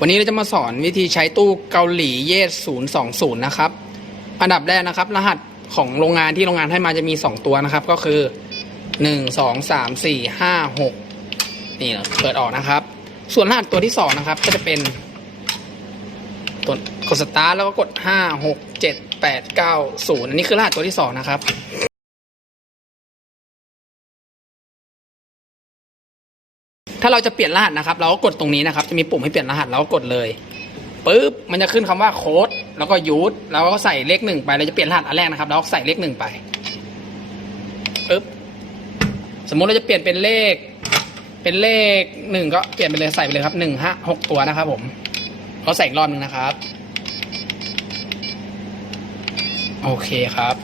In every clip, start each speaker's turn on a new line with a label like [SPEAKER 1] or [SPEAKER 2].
[SPEAKER 1] วันนี้เราจะมาสอนวิธีใช้ตู้เกาหลีเยส020 นะครับ อันดับแรกนะครับ รหัสของโรงงานที่โรงงานให้มาจะมี 2 ตัวนะครับ ก็คือ 1 2 3 4 5 6 นี่นะเปิดออกนะครับ ส่วนรหัสตัวที่ 2 นะครับ ก็จะเป็นตัวกดสตาร์ทแล้วก็กด 5 6 7 8 9 0 อันนี้คือรหัสตัวที่ 2 นะครับ ถ้าเราจะเปลี่ยนรหัสนะครับ เราก็กดตรงนี้นะครับ จะมีปุ่มให้เปลี่ยนรหัสเราก็กดเลยปุ๊บมันจะขึ้นคำว่าโค้ดแล้วก็ยูทแล้วก็ใส่เลขหนึ่งไปเราจะเปลี่ยนรหัสอันแรกนะครับเราก็ใส่เลขหนึ่งไปปุ๊บสมมุติเราจะเปลี่ยนเป็นเลข เป็นเลขหนึ่งก็เปลี่ยนไปเลยใส่ไปเลยครับหนึ่งห้าหกตัวนะครับ ผมเราใส่อีกรอบหนึ่งนะครับ โอเคครับ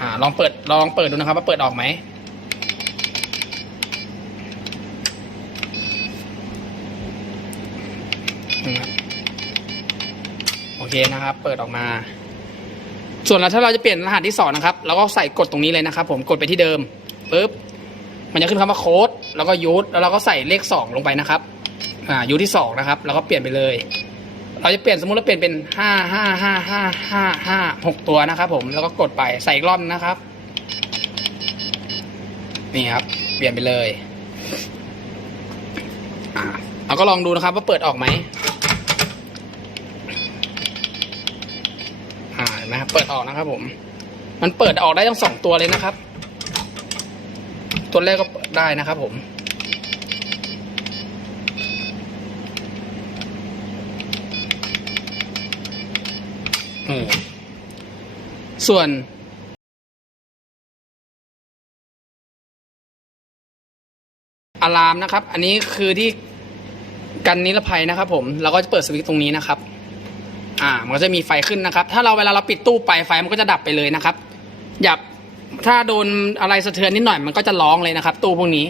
[SPEAKER 1] อ่าลองเปิดลองเปิดดูนะครับ ว่าเปิดออกไหม เคนะครับ เปิดออกมา ส่วนเราถ้าเราจะเปลี่ยนรหัสที่สองนะครับเราก็ใส่กดตรงนี้เลยนะครับ ผมกดไปที่เดิมปุ๊บมันจะขึ้นคำว่าโค้ดแล้วก็ยูทแล้วเราก็ใส่เลขสองลงไปนะครับอ่ายูทที่สองนะครับแล้วก็เปลี่ยนไปเลย เราจะเปลี่ยนสมมุติเราเปลี่ยนเป็นห้าห้าห้าห้าห้าห้าหกตัวนะครับ ผมแล้วก็กดไปใส่อีกรอบนึงนะครับ นี่ครับ เปลี่ยนไปเลยอ่าเราก็ลองดูนะครับว่าเปิดออกไหม อ่าเห็นะครับเปิดออกนะครับผม มันเปิดออกได้ทั้งสองตัวเลยนะครับ ตัวแรกก็ได้นะครับผมอืมส่วนอะลามนะครับ อันนี้คือที่กันนิรภัยนะครับผม เราก็จะเปิดสวิตช์ตรงนี้นะครับ อ่ามันก็จะมีไฟขึ้นนะครับ ถ้าเราเวลาเราปิดตู้ไปไฟมันก็จะดับไปเลยนะครับ อย่าถ้าโดนอะไรสะเทือนนิดหน่อยมันก็จะร้องเลยนะครับ ตู้พวกนี้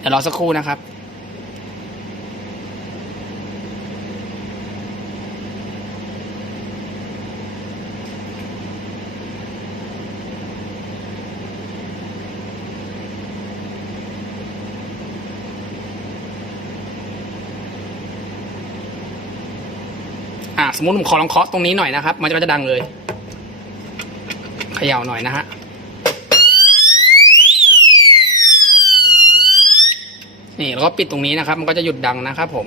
[SPEAKER 1] เดี๋ยวรอสักครู่นะครับ อ่าสมมติผมขอลองเคาะตรงนี้หน่อยนะครับ มันก็จะดังเลยเขย่าหน่อยนะฮะนี่แล้วก็ปิดตรงนี้นะครับ มันก็จะหยุดดังนะครับผม